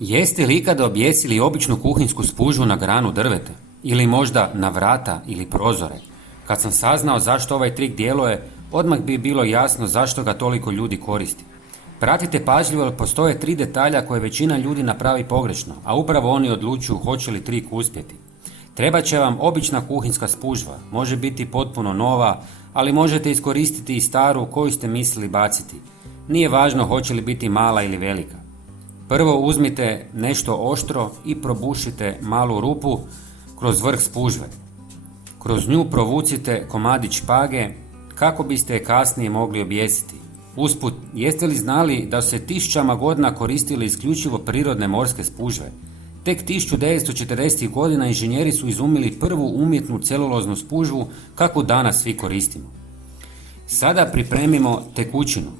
Jeste li ikada objesili običnu kuhinsku spužvu na granu drveta? Ili možda na vrata ili prozore? Kad sam saznao zašto ovaj trik djeluje, odmah bi bilo jasno zašto ga toliko ljudi koristi. Pratite pažljivo jer postoje 3 detalja koje većina ljudi napravi pogrešno, a upravo oni odlučuju hoće li trik uspjeti. Trebat će vam obična kuhinska spužva, može biti potpuno nova, ali možete iskoristiti i staru koju ste mislili baciti. Nije važno hoće li biti mala ili velika. Prvo uzmite nešto oštro i probušite malu rupu kroz vrh spužve. Kroz nju provucite komadić špage kako biste je kasnije mogli objesiti. Usput, jeste li znali da su se tisućama godina koristile isključivo prirodne morske spužve? Tek 1940. godina inženjeri su izumili prvu umjetnu celuloznu spužvu kakvu danas svi koristimo. Sada pripremimo tekućinu.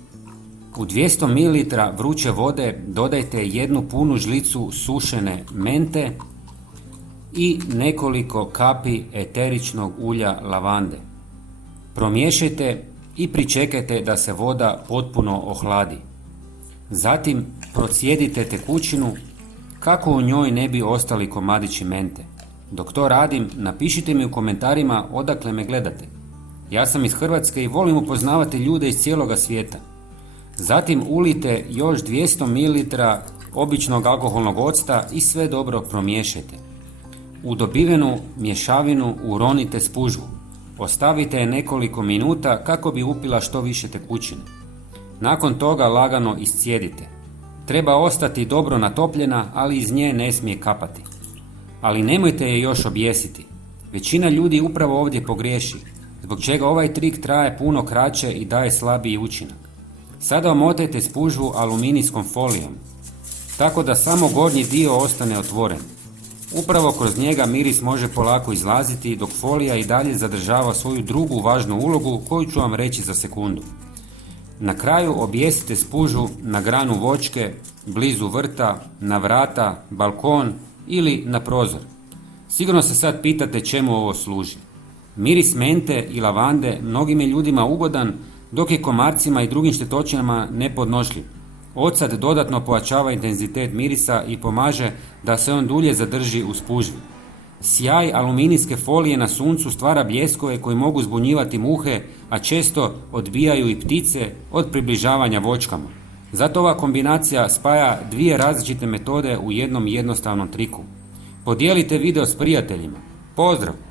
U 200 ml vruće vode dodajte jednu punu žlicu sušene mente i nekoliko kapi eteričnog ulja lavande. Promiješajte i pričekajte da se voda potpuno ohladi. Zatim procijedite tekućinu kako u njoj ne bi ostali komadići mente. Dok to radim, napišite mi u komentarima odakle me gledate. Ja sam iz Hrvatske i volim upoznavati ljude iz cijeloga svijeta. Zatim ulijte još 200 ml običnog alkoholnog octa i sve dobro promiješajte. U dobivenu mješavinu uronite spužvu. Ostavite je nekoliko minuta kako bi upila što više tekućine. Nakon toga lagano iscijedite. Treba ostati dobro natopljena, ali iz nje ne smije kapati. Ali nemojte je još objesiti. Većina ljudi upravo ovdje pogriješi, zbog čega ovaj trik traje puno kraće i daje slabiji učinak. Sada omotajte spužvu aluminijskom folijom, tako da samo gornji dio ostane otvoren. Upravo kroz njega miris može polako izlaziti, dok folija i dalje zadržava svoju drugu važnu ulogu koju ću vam reći za sekundu. Na kraju objesite spužvu na granu voćke, blizu vrta, na vrata, balkon ili na prozor. Sigurno se sad pitate čemu ovo služi. Miris mente i lavande mnogim je ljudima ugodan, dok je komarcima i drugim štetočinama nepodnošljiv. Ocad dodatno pojačava intenzitet mirisa i pomaže da se on dulje zadrži u spužvi. Sjaj aluminijske folije na suncu stvara bljeskove koji mogu zbunjivati muhe, a često odbijaju i ptice od približavanja voćkama. Zato ova kombinacija spaja 2 različite metode u jednom jednostavnom triku. Podijelite video s prijateljima. Pozdrav!